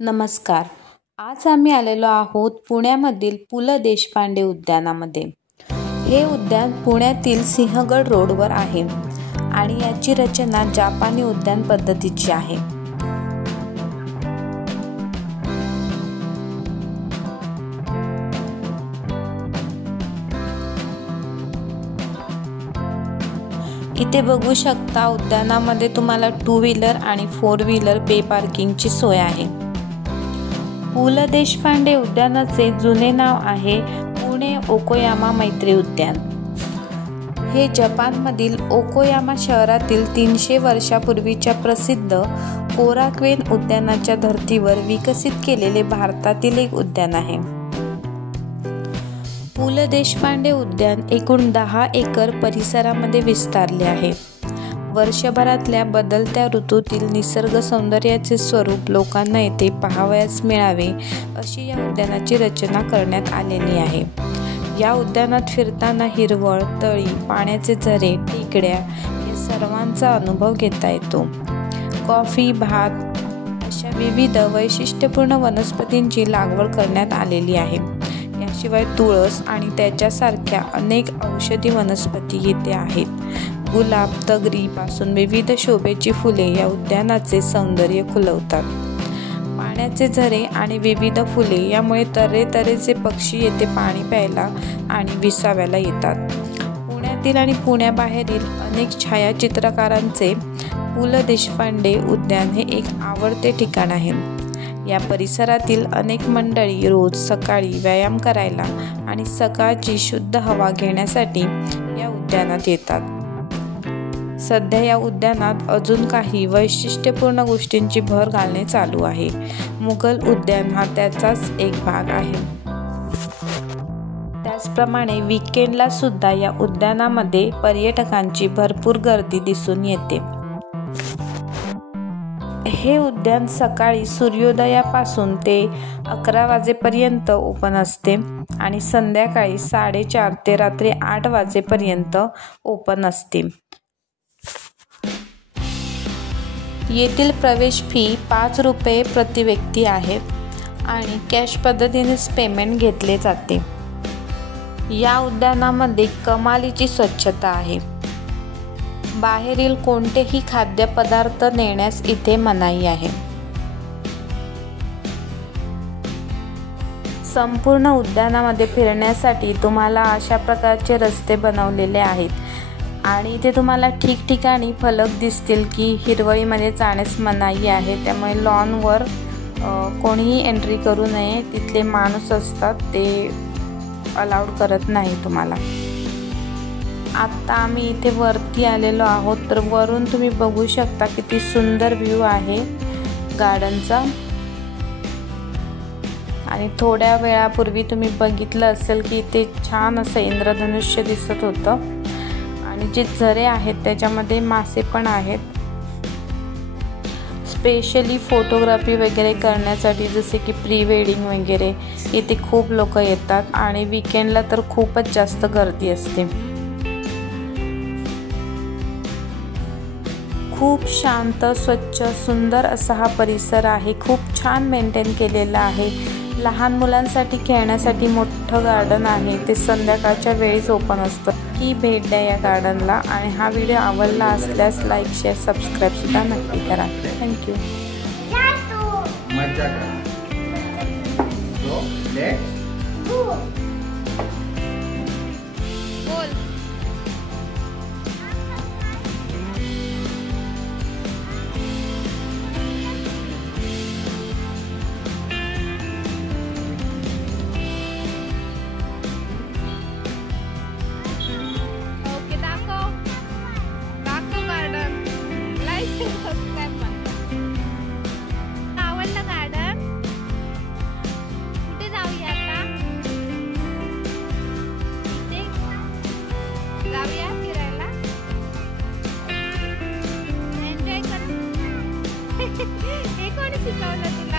नमस्कार. आज आम्ही आलेलो आहोत पुण्यामधील पु ल देशपांडे उद्यानामध्ये. हे उद्यान पुण्यातील सिंहगड रोडवर आहे आणि याची रचना जपानी उद्यान पद्धतीची आहे. इथे बघू शकता उद्यानामध्ये तुम्हाला 2 व्हीलर आणि 4 व्हीलर पे पार्किंगची सोय आहे. पु ल देशपांडे उद्यानाचे जुने नाव आहे पुणे ओकोयामा मैत्री उद्यान. हे जपानमधील ओकोयामा शहरातील 300 वर्षापूर्वीच्या प्रसिद्ध कोराक्वेन उद्यानाच्या धर्तीवर विकसित केलेले भारतातील एक उद्यान आहे. पु ल देशपांडे उद्यान एकूण 10 एकर परिसरामध्ये विस्तारले आहे. वर्षभरातल्या बदलत्या ऋतूतील निसर्ग सौंदर्याचे स्वरूप लोकांना येथे पाहावयास मिळावे अशी या उद्यानाची रचना करण्यात आलेली आहे. या उद्यानात फिरताना हिरवळ, तळी, पाण्याचे झरे, टेकड्या या सर्वांचा अनुभव घेता येतो. कॉफी, भात अशा विविध वैशिष्ट्यपूर्ण वनस्पतींची लागवड करण्यात आलेली आहे. याशिवाय तुळस आणि त्याच्यासारख्या अनेक औषधी वनस्पती इथे आहेत. गुलाब, तगरी पासून विविध शोभेची फुले या उद्यानाचे सौंदर्य खुलवतात. पाण्याचे झरे आणि विविध फुले यामुळे तऱ्हेतऱ्हेचे पक्षी येथे पाणी प्यायला आणि विसाव्याला येतात. पुण्यातील आणि पुण्याबाहेरील अनेक छायाचित्रकारांचे पु ल देशपांडे उद्यान हे एक आवडते ठिकाण आहे. या परिसरातील अनेक मंडळी रोज सकाळी व्यायाम करायला आणि सकाळची शुद्ध हवा घेण्यासाठी या उद्यानात येतात. सध्या या उद्यानात अजून काही वैशिष्ट्यपूर्ण गोष्टींची भर घालणे चालू आहे. मुघल उद्यान हा त्याचाच एक भाग आहे. त्याचप्रमाणे वीकेंडला सुद्धा या उद्यानामध्ये पर्यटकांची भरपूर गर्दी दिसून येते. हे उद्यान सकाळी सूर्योदयापासून ते 11 वाजेपर्यंत ओपन असते आणि संध्याकाळी 4:30 ते रात्री 8 वाजेपर्यंत ओपन असते. येथील प्रवेश फी 5 रुपये प्रति व्यक्ती आहे आणि कॅश पद्धतीनेच पेमेंट घेतले जाते. या उद्यानामध्ये कमालीची स्वच्छता आहे. बाहेरील कोणतेही खाद्यपदार्थ नेण्यास इथे मनाई आहे. संपूर्ण उद्यानामध्ये फिरण्यासाठी तुम्हाला अशा प्रकारचे रस्ते बनवलेले आहेत आणि इथे तुम्हाला ठिकठिकाणी फलक दिसतील की हिरवळीमध्ये जाण्यास मनाई आहे. त्यामुळे लॉनवर कोणीही एंट्री करू नये. तिथले माणूस असतात ते अलाउड करत नाही तुम्हाला. आत्ता आम्ही इथे वरती आलेलो आहोत तर वरून तुम्ही बघू शकता किती सुंदर व्ह्यू आहे गार्डनचा. आणि थोड्या वेळापूर्वी तुम्ही बघितलं असेल की इथे छान असं इंद्रधनुष्य दिसत होतं आणि जे झरे आहेत त्याच्यामध्ये मासे पण आहेत. स्पेशली फोटोग्राफी वगैरे करण्यासाठी जसे की प्री वेडिंग वगैरे इथे खूप लोक येतात आणि वीकेंडला तर खूपच जास्त गर्दी असते. खूप शांत, स्वच्छ, सुंदर असा हा परिसर आहे. खूप छान मेंटेन केलेला आहे. लहान मुलांसाठी खेळण्यासाठी मोठं गार्डन आहे. ते संध्याकाळच्या वेळीच ओपन असतं. की भेट द्या या गार्डनला आणि हा व्हिडिओ आवडला असल्यास लाईक, शेअर, सबस्क्राईब सुद्धा नक्की करा. थँक्यू. आवडलं गार्डन? कुठे जाऊया आता? जाऊया फिरायला, एन्जॉय करू. हे कोणी शिकवलं तुला?